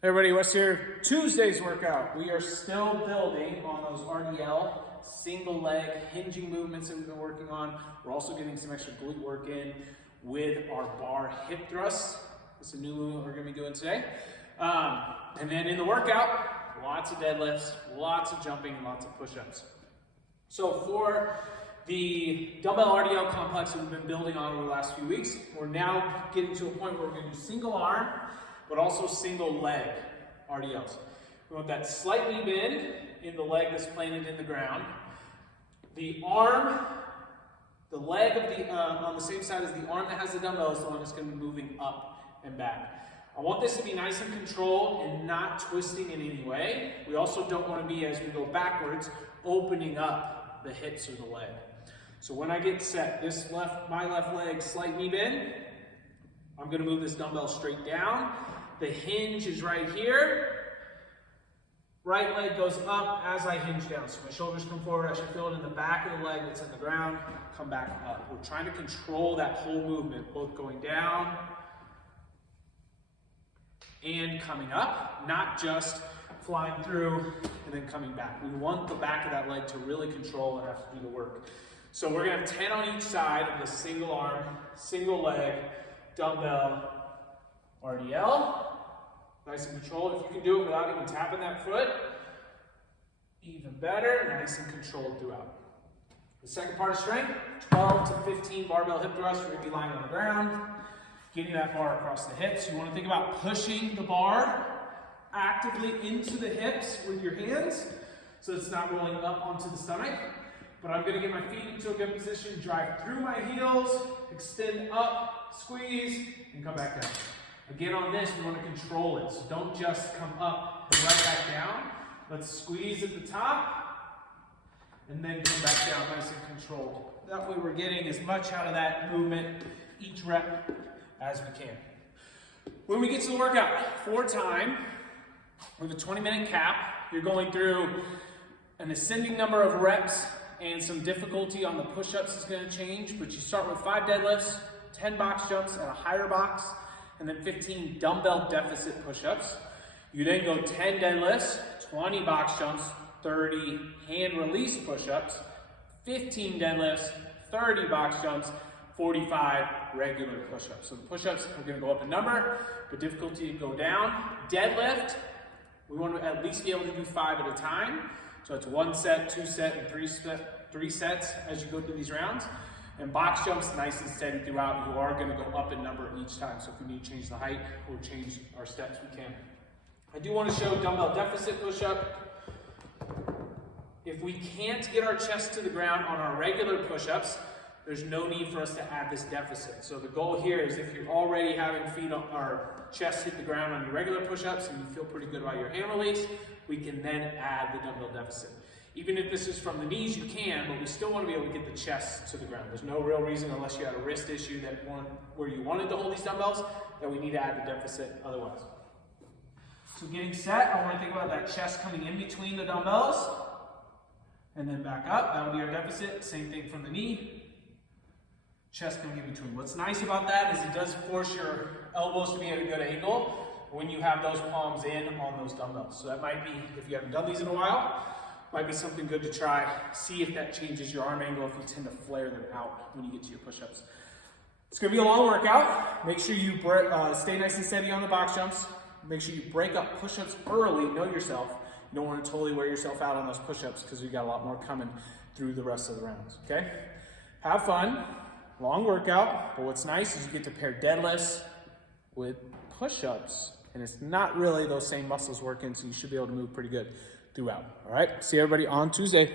Hey everybody, what's your Tuesday's workout? We are still building on those RDL single leg hinging movements that we've been working on. We're also getting some extra glute work in with our bar hip thrusts. It's a new movement we're going to be doing today. And then in the workout, lots of deadlifts, lots of jumping, and lots of push-ups. So for the dumbbell RDL complex that we've been building on over the last few weeks, we're now getting to a point where we're going to do single arm, but also single leg RDLs. We want that slight knee bend in the leg that's planted in the ground. The arm, the leg of the on the same side as the arm that has the dumbbell is the one that's going to be moving up and back. I want this to be nice and controlled and not twisting in any way. We also don't want to be, as we go backwards, opening up the hips or the leg. So when I get set, my left leg, slight knee bend, I'm going to move this dumbbell straight down. The hinge is right here. Right leg goes up as I hinge down. So my shoulders come forward. I should feel it in the back of the leg that's in the ground. Come back up. We're trying to control that whole movement, both going down and coming up, not just flying through and then coming back. We want the back of that leg to really control and have to do the work. So we're going to have 10 on each side of the single arm, single leg, dumbbell, RDL. Nice and controlled. If you can do it without even tapping that foot, even better. Nice and controlled throughout. The second part of strength, 12 to 15 barbell hip thrusts. We're going to be lying on the ground, getting that bar across the hips. You want to think about pushing the bar actively into the hips with your hands so it's not rolling up onto the stomach. But I'm going to get my feet into a good position, drive through my heels, extend up, squeeze, and come back down. Again, on this, we want to control it. So don't just come up and right back down. Let's squeeze at the top and then come back down nice and controlled. That way we're getting as much out of that movement, each rep, as we can. When we get to the workout, for time, we have a 20-minute cap. You're going through an ascending number of reps and some difficulty on the push-ups is going to change, but you start with 5 deadlifts, 10 box jumps at a higher box, and then 15 dumbbell deficit push-ups. You then go 10 deadlifts, 20 box jumps, 30 hand release push-ups, 15 deadlifts, 30 box jumps, 45 regular push-ups. So the push-ups are going to go up in number, but difficulty to go down. Deadlift, we want to at least be able to do 5 at a time. So it's 1 set, 2 set, and 3 sets as you go through these rounds. And box jumps, nice and steady throughout. You are going to go up in number each time. So if we need to change the height or change our steps, we can. I do want to show dumbbell deficit push-up. If we can't get our chest to the ground on our regular push-ups, there's no need for us to add this deficit. So the goal here is if you're already having feet on our chest hit the ground on your regular push-ups and you feel pretty good about your hand release, we can then add the dumbbell deficit. Even if this is from the knees, you can, but we still want to be able to get the chest to the ground. There's no real reason, unless you had a wrist issue where you wanted to hold these dumbbells, that we need to add the deficit otherwise. So getting set, I want to think about that chest coming in between the dumbbells, and then back up. That would be our deficit. Same thing from the knee. Chest coming in between. What's nice about that is it does force your elbows to be at a good angle when you have those palms in on those dumbbells. So that might be, if you haven't done these in a while, might be something good to try. See if that changes your arm angle if you tend to flare them out when you get to your push-ups. It's going to be a long workout. Make sure you stay nice and steady on the box jumps. Make sure you break up push-ups early. Know yourself. You don't want to totally wear yourself out on those push-ups because we got a lot more coming through the rest of the rounds. Okay? Have fun. Long workout. But what's nice is you get to pair deadlifts with push-ups. And it's not really those same muscles working, so you should be able to move pretty good throughout. All right, see everybody on Tuesday.